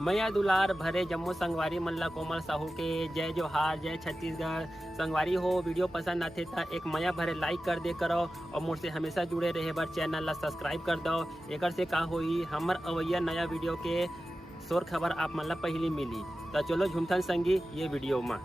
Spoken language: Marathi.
मैया दुलार भरे जम्मू संगवारी मन ला कोमल साहू के जय जोहार, जय छत्तीसगढ़। संगवारी हो वीडियो पसंद आते तो एक मैया भरे लाइक कर दे करो और मुझसे हमेशा जुड़े रहे बर चैनल ला सब्सक्राइब कर दो। एक से का होई हमर अवैया नया वीडियो के शोर खबर आप मन ला पहली मिली। तो चलो झुमथन संगी ये वीडियो में।